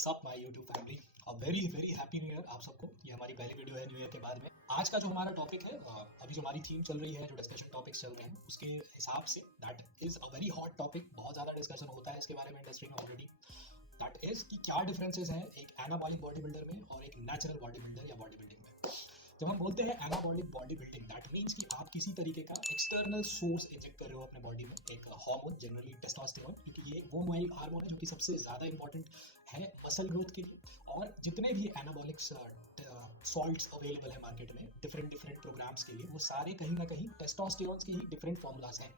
What's up my YouTube family. Very very happy new year आप सबको। ये हमारी पहली वीडियो है न्यू ईयर के बाद में। आज का जो हमारा टॉपिक है, अभी जो हमारी थीम चल रही है, जो डिस्कशन टॉपिक्स चल रहे हैं उसके हिसाब say that is a very hot topic. बहुत ज़्यादा डिस्कशन होता है इसके बारे में इंडस्ट्री में ऑलरेडी। दैट इज़ कि क्या डिफरेंसेस हैं एक एनाबॉलिक बॉडी बिल्डर में और एक नेचुरल बॉडी बिल्डर या बॉडी बिल्डिंग में। जब हम बोलते हैं anabolic body building, that means कि आप किसी तरीके का एक्सटर्नल सोर्स इंजेक्ट कर रहे हो अपने बॉडी में, एक हार्मोन, जनरली टेस्टोस्टेरोन, क्योंकि ये वो मोबाइल हार्मोन है जो कि सबसे ज़्यादा इंपॉर्टेंट है मसल ग्रोथ के लिए। और जितने भी एनाबॉलिक सॉल्ट्स अवेलेबल है मार्केट में डिफरेंट डिफरेंट प्रोग्राम्स के लिए, वो सारे कहीं ना कहीं टेस्टोस्टेरोन के ही डिफरेंट फॉर्मूलाज हैं।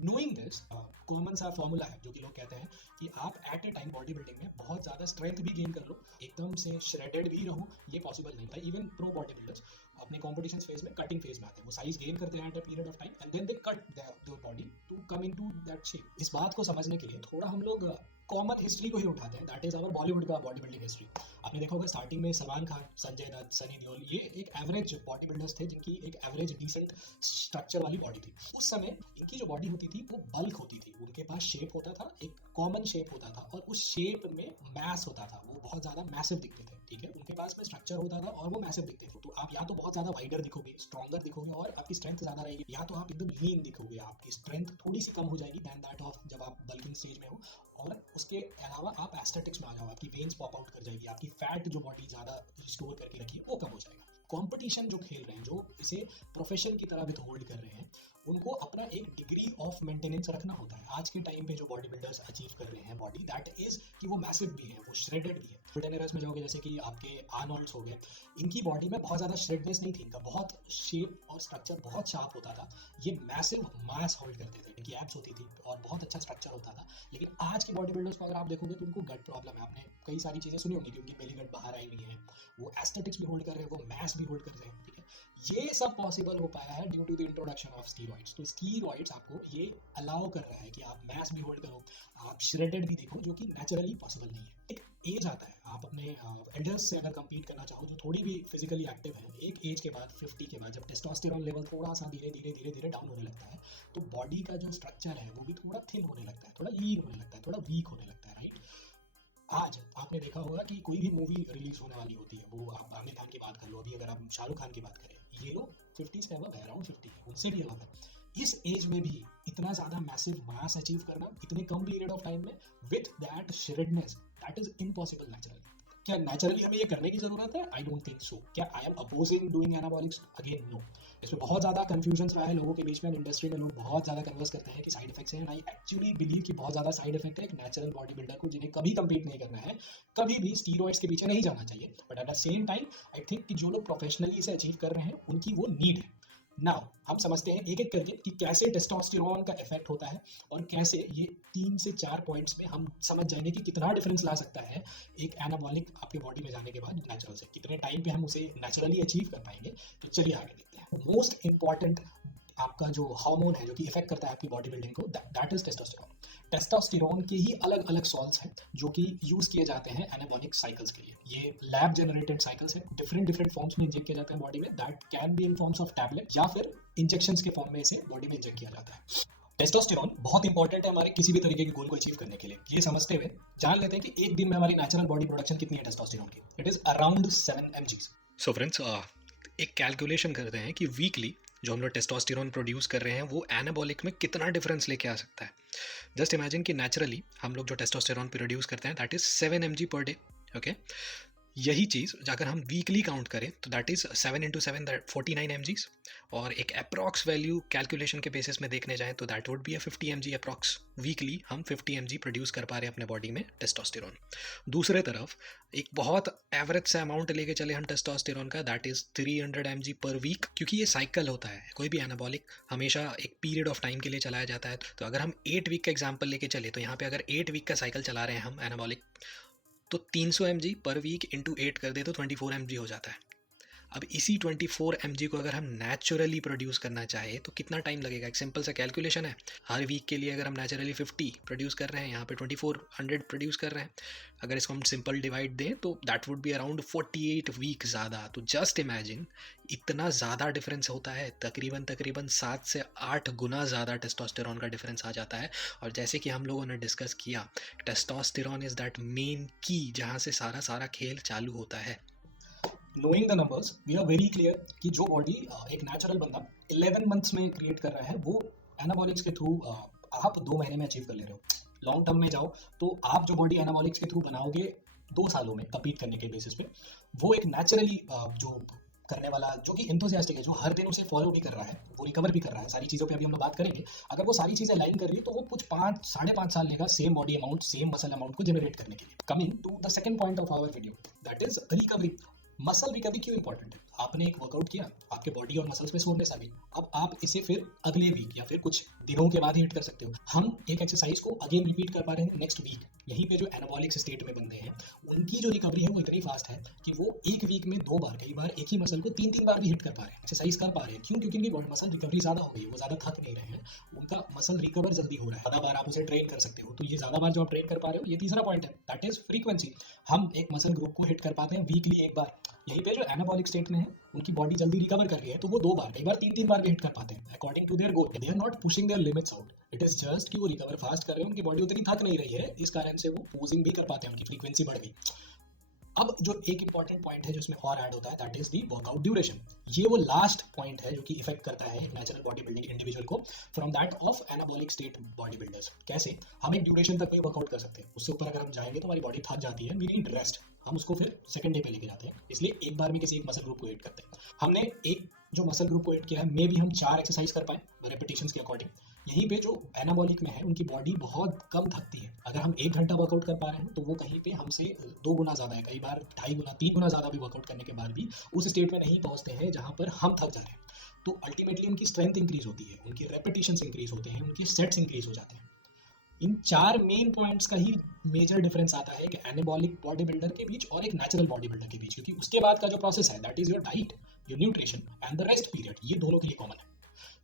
नोइंग दिस, कॉमन सा फॉर्मूला है जो कि लोग कहते हैं कि आप at a time body building में बहुत ज़्यादा स्ट्रेंथ भी गेन कर लो, एकदम से श्रेडेड भी रहो, ये पॉसिबल नहीं था। इवन प्रो बॉडी बिल्डर्स अपने कॉम्पिटिशन फेज में कटिंग फेज में आते हैं, वो साइज गेन करते हैं at a period of time and then they cut their body to come into that shape. इस बात को समझने के लिए थोड़ा हम लोग कॉमन हिस्ट्री को ही उठाते हैं, दैट इज आवर बॉलीवुड का बॉडी बिल्डिंग हिस्ट्री। आपने देखा होगा स्टार्टिंग में सलमान खान, संजय दत्त, सनी देओल, ये एक एवरेज बॉडी बिल्डर्स थे जिनकी एक एवरेज डिसेंट स्ट्रक्चर वाली बॉडी थी। उस समय इनकी जो बॉडी होती थी वो बल्क होती थी, उनके पास शेप होता था, एक कॉमन शेप होता था और उस शेप में मैस होता था, वो बहुत ज़्यादा मैसिव दिखते थे। ठीक है, उनके पास में स्ट्रक्चर होता था और वो मैसिव दिखते थे। तो आप या तो बहुत ज़्यादा वाइडर दिखोगे, स्ट्रॉन्गर दिखोगे और आपकी स्ट्रेंथ ज़्यादा रहेगी, या तो आप एकदम लीन दिखोगे, आपकी स्ट्रेंथ थोड़ी सी कम हो जाएगी दैन दैट ऑफ जब आप बल्किंग स्टेज में हो। और उसके अलावा आप एस्थेटिक्स में आ जाओ, आपकी वेन्स पॉप आउट कर जाएगी, आपकी फैट जो बॉडी ज़्यादा रिस्टोर करके रखी है वो कम हो जाएगा। कंपटीशन जो खेल रहे हैं, जो इसे प्रोफेशन की तरह विद होल्ड कर रहे हैं, उनको अपना एक डिग्री ऑफ मेंटेनेंस रखना होता है। आज के टाइम पे जो बॉडी बिल्डर्स अचीव कर रहे हैं बॉडी, दैट इज कि वो मैसिव भी है, वो श्रेडेड भी है। गोल्डन एरास में जाओगे जैसे कि आपके आर्नोल्ड्स हो गए, इनकी बॉडी में बहुत ज़्यादा श्रेडनेस नहीं थी, इनका बहुत शेप और स्ट्रक्चर बहुत शार्प होता था, ये मैसिव मास होल्ड करते थे, इनकी एब्स होती थी और बहुत अच्छा स्ट्रक्चर होता था। लेकिन आज के बॉडी बिल्डर्स को अगर आप देखोगे तो उनको गट प्रॉब्लम है। आपने कई सारी चीज़ें सुनी होंगी कि उनकी बेली गट बाहर आई हुई है, वो एस्थेटिक्स भी होल्ड कर रहे हैं, वो मैस भी होल्ड कर रहे हैं। ठीक है, ये सब पॉसिबल हो पाया है due to the introduction of steroids. तो स्टीरॉइड्स आपको ये अलाउ कर रहा है कि आप मैस भी होल्ड करो, आप श्रेडेड भी दिखो, जो कि नेचुरली पॉसिबल नहीं है। एक एज आता है, आप अपने एल्डर्स से अगर कंपीट करना चाहो जो थोड़ी भी फिजिकली एक्टिव है, एक एज के बाद 50 के बाद जब टेस्टोस्टेरोन लेवल थोड़ा सा धीरे धीरे धीरे धीरे डाउन होने लगता है, तो बॉडी का जो स्ट्रक्चर है वो भी थोड़ा थिन होने लगता है, थोड़ा लीन होने लगता है, थोड़ा वीक होने लगता है, राइट। आज आपने देखा होगा कि कोई भी मूवी रिलीज होने वाली होती है, वो आप आमिर खान की बात कर लो, अभी अगर आप शाहरुख खान की बात करें, ये लोग 50 से अबव है, अराउंड 50 है, उनसे भी अबव है। इस एज में भी इतना ज़्यादा मैसिव मास अचीव करना इतने कम पीरियड ऑफ टाइम में with that shreddedness, that is impossible naturally. क्या नेचुरली हमें ये करने की जरूरत है? I don't think so. क्या I am opposing doing anabolics? Again no. इसमें बहुत ज़्यादा कन्फ्यूजन रहा है लोगों के बीच में, इंडस्ट्री में लोग बहुत ज़्यादा कन्वर्स करते हैं कि साइड इफेक्ट्स हैं। आई एक्चुअली बिलीव कि बहुत ज़्यादा साइड इफेक्ट है एक नेचुरल बॉडी बिल्डर को, जिन्हें कभी कम्पीट नहीं करना है, कभी भी स्टीरॉइड्स के पीछे नहीं जाना चाहिए। But at the same time I think कि जो लोग प्रोफेशनली इसे अचीव कर रहे हैं उनकी वो नीड है। नाउ हम समझते हैं एक एक करके कि कैसे टेस्टोस्टेरोन का इफेक्ट होता है और कैसे ये 3 से 4 पॉइंट्स में हम समझ जाएंगे कि कितना डिफरेंस ला सकता है एक एनाबॉलिक आपके बॉडी में जाने के बाद नेचुरल से, कितने टाइम पे हम उसे नेचुरली अचीव कर पाएंगे। तो चलिए आगे देखते हैं। मोस्ट इंपॉर्टेंट आपका जो हार्मोन है जो कि इफेक्ट करता है आपकी बॉडी बिल्डिंग को, दैट इज टेस्टोस्टेरोन। टेस्टोस्टेरोन के ही अलग अलग सॉल्ट्स हैं जो कि यूज किए जाते हैं एनाबॉलिक साइकिल्स के लिए। ये लैब जनरेटेड साइकिल्स हैं, डिफरेंट डिफरेंट फॉर्म्स में इंजेक्ट किए जाते हैं बॉडी में, that can be in forms of tablet या फिर इंजेक्शंस के फॉर्म में इसे बॉडी में इंजेक्ट किया जाता है। टेस्टोस्टेरोन बहुत इंपॉर्टेंट है हमारे किसी भी तरीके के गोल को अचीव करने के लिए। ये समझते हुए जान लेते हैं कि एक दिन में हमारी नेचुरल बॉडी प्रोडक्शन कितनी है टेस्टोस्टेरोन की। It is around 7 mg। So friends, एक कैलकुलेशन करते हैं कि वीकली जो हम लोग टेस्टोस्टेरोन प्रोड्यूस कर रहे हैं वो एनाबॉलिक में कितना डिफरेंस लेके आ सकता है। जस्ट इमेजिन कि नेचुरली हम लोग जो टेस्टोस्टेरोन प्रोड्यूस करते हैं that is 7 mg per day. Okay, यही चीज़ अगर हम वीकली काउंट करें तो दैट इज़ 7 × 7 दैट 49 mg। और एक अप्रॉक्स वैल्यू कैलकुलेशन के बेसिस में देखने जाएं तो that would B 50 mg approx. Weekly हम 50 mg प्रोड्यूस कर पा रहे हैं अपने बॉडी में टेस्टोस्टेरोन। दूसरे तरफ एक बहुत एवरेज सा अमाउंट लेके चले हम टेस्टोस्टेरोन का, that is 300 mg per week, क्योंकि ये साइकिल होता है। कोई भी एनाबॉलिक हमेशा एक पीरियड ऑफ टाइम के लिए चलाया जाता है। तो अगर हम 8 वीक का एग्जाम्पल लेके चले तो यहाँ पे अगर 8 वीक का साइकिल चला रहे हैं हम एनाबॉलिक, तो 300 mg पर वीक इंटू 8 कर दे तो 24 mg हो जाता है। अब इसी 24 mg को अगर हम नेचुरली प्रोड्यूस करना चाहे तो कितना टाइम लगेगा? एक सिंपल सा कैलकुलेशन है। हर वीक के लिए अगर हम नेचुरली 50 प्रोड्यूस कर रहे हैं, यहाँ पे 2400 प्रोड्यूस कर रहे हैं, अगर इसको हम सिंपल डिवाइड दें तो that would be around 48 week ज़्यादा। तो जस्ट इमेजिन इतना ज़्यादा डिफरेंस होता है, तकरीबन 7 से 8 गुना ज़्यादा टेस्टोस्टेरॉन का डिफरेंस आ जाता है। और जैसे कि हम लोगों ने डिस्कस किया, टेस्टोस्टेरॉन इज़ दैट मेन की जहाँ से सारा खेल चालू होता है। Knowing the numbers we are very clear कि जो बॉडी एक नेचुरल बंदा 11 मंथ्स में क्रिएट कर रहा है, वो एनाबॉलिक्स के थ्रू आप 2 महीने में अचीव कर ले रहे हो। लॉन्ग टर्म में जाओ तो आप जो बॉडी एनाबॉलिक्स के थ्रू बनाओगे 2 सालों में कम्पीट करने के बेसिस पे, वो एक नेचुरली जो करने वाला, जो कि एंथुसियास्टिक है, जो हर दिन उसे फॉलो भी कर रहा है, वो रिकवर भी कर रहा है, सारी चीज़ों पे अभी हम लोग बात करेंगे। अगर वो सारी चीज़ें लाइन कर रही है तो वो कुछ 5-5.5 साल लेगा same body amount, same muscle amount को जनरेट करने के लिए। Coming to the second point of our video, that is recovery. Muscle recovery क्यों इंपॉर्टेंट है? आपने एक वर्कआउट किया, आपके बॉडी और मसल्स में सोरनेस आ गई, अब आप इसे फिर अगले वीक या फिर कुछ दिनों के बाद ही हिट कर सकते हो। हम एक एक्सरसाइज को अगेन रिपीट कर पा रहे हैं नेक्स्ट वीक। यहीं पे जो एनाबॉलिक स्टेट में बंदे हैं, उनकी जो रिकवरी है वो इतनी फास्ट है कि वो एक वीक में 2 बार, कई बार एक ही मसल को 3-3 बार भी हिट कर पा रहे हैं, एक्सरसाइज कर पा रहे हैं। क्यों? क्योंकि उनकी मसल रिकवरी ज़्यादा हो गई है, वो ज़्यादा थक नहीं रहे हैं, उनका मसल रिकवर जल्दी हो रहा है। ज़्यादा बार आप उसे ट्रेन कर सकते हो, तो ये ज़्यादा बार जो आप ट्रेन कर पा रहे हो, ये तीसरा पॉइंट है, दैट इज फ्रीक्वेंसी। हम एक मसल ग्रुप को हिट कर पाते हैं वीकली एक बार। यहीं पे जो एनाबॉलिक स्टेट में है, उनकी बॉडी जल्दी रिकवर कर रही है, तो वो 2 बार, कई बार 3-3 बार भी हिट कर पाते हैं according to their goal. They are not pushing their limits out, it is just कि वो रिकवर फास्ट कर रहे हैं, उनकी बॉडी उतनी थक नहीं रही है, इस कारण से वो पोजिंग भी कर पाते हैं, उनकी फ्रीक्वेंसी बढ़ गई। अब जो एक इंपॉर्टेंट पॉइंट है जो इसमें और ऐड होता है, that is the workout duration. ये वो लास्ट पॉइंट है जो कि इफेक्ट करता है एक नेचुरल बॉडी बिल्डिंग इंडिविजुअल को from that of anabolic state body builders. कैसे? हम एक ड्यूरेशन तक भी वर्कआउट कर सकते हैं, उससे ऊपर अगर हम जाएंगे तो हमारी बॉडी थक जाती है, वी नीड रेस्ट, हम उसको फिर सेकंड डे पे लेके जाते हैं। इसलिए एक बार में किसी एक मसल ग्रुप को हिट करते हैं। हमने एक जो मसल ग्रुप को हिट किया है, मे भी हम 4 एक्सरसाइज कर पाए रेपिटेशंस के अकॉर्डिंग। यहीं पे जो एनाबॉलिक में है, उनकी बॉडी बहुत कम थकती है। अगर हम 1 घंटा वर्कआउट कर पा रहे हैं तो वो कहीं पे हमसे 2 गुना ज़्यादा है, कई बार 2.5 गुना 3 गुना ज़्यादा भी वर्कआउट करने के बाद भी उस स्टेट में नहीं पहुंचते हैं जहां पर हम थक जा रहे हैं। तो अल्टीमेटली उनकी स्ट्रेंथ इंक्रीज होती है, उनकी रेपिटेशंस इंक्रीज होते हैं, उनके सेट्स इंक्रीज हो जाते हैं। इन 4 मेन पॉइंट्स का ही मेजर डिफरेंस आता है कि एनाबॉलिक बॉडी बिल्डर के बीच और एक नेचुरल बॉडी बिल्डर के बीच, क्योंकि उसके बाद का जो प्रोसेस है, that is your diet, your nutrition and the rest period, ये दोनों के लिए कॉमन है।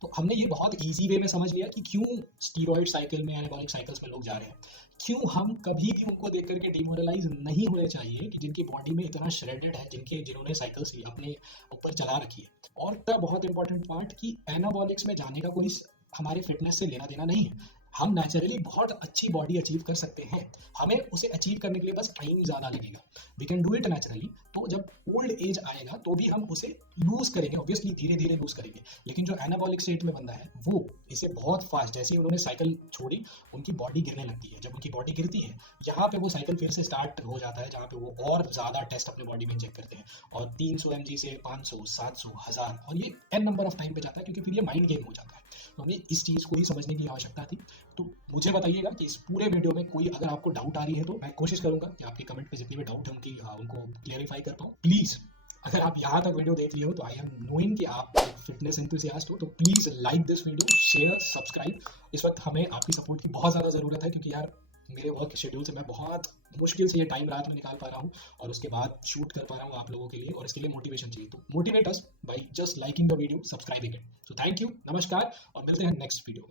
तो हमने ये बहुत इजी वे में समझ लिया कि क्यों स्टीरॉयड साइकिल में, एनाबॉलिक साइकिल्स में लोग जा रहे हैं। क्यों हम कभी भी उनको देख करके डिमोरलाइज नहीं होने चाहिए कि जिनकी बॉडी में इतना श्रेडेड है, जिन्होंने साइकिल्स अपने ऊपर चला रखी है। और तब बहुत इंपॉर्टेंट पार्ट कि एनाबॉलिक्स में जाने का कोई हमारे फिटनेस से लेना देना नहीं है। हम नेचुरली बहुत अच्छी बॉडी अचीव कर सकते हैं, हमें उसे अचीव करने के लिए बस टाइम ज़्यादा लगेगा। We can do it naturally. तो जब ओल्ड एज आएगा तो भी हम उसे लूज करेंगे, ऑब्वियसली धीरे धीरे लूज करेंगे। लेकिन जो एनाबॉलिक स्टेट में बंदा है, वो इसे बहुत फास्ट, जैसे ही उन्होंने साइकिल छोड़ी, उनकी बॉडी गिरने लगती है। जब उनकी बॉडी गिरती है, यहाँ पे वो साइकिल फिर से स्टार्ट हो जाता है, जहाँ पे वो और ज़्यादा टेस्ट अपने बॉडी में इंजेक्ट करते हैं, और 300 mg से 500, 700, 1000, और ये n नंबर ऑफ टाइम पे जाता है, क्योंकि फिर ये माइंड गेम हो जाता है। तो हमें इस चीज़ को ही समझने की आवश्यकता थी। तो मुझे बताइएगा कि इस पूरे वीडियो में कोई अगर आपको डाउट आ रही है, तो मैं कोशिश करूंगा कि आपके कमेंट पे जितने भी डाउट है उनको क्लियरिफाई कर पाऊँ। प्लीज़, अगर आप यहाँ तक वीडियो देख लिए हो तो आई एम नोइंग कि आप फिटनेस एंथुसियास्ट हो, तो please like this video, share, subscribe. इस वक्त हमें आपकी सपोर्ट की बहुत ज़्यादा ज़रूरत है, क्योंकि यार मेरे वर्क शेड्यूल से मैं बहुत मुश्किल से ये टाइम रात में निकाल पा रहा हूँ, और उसके बाद शूट कर पा रहा हूँ आप लोगों के लिए, और इसके लिए मोटिवेशन चाहिए। तो motivate us by just liking the video, subscribing it. तो थैंक यू, नमस्कार, और मिलते हैं नेक्स्ट वीडियो में।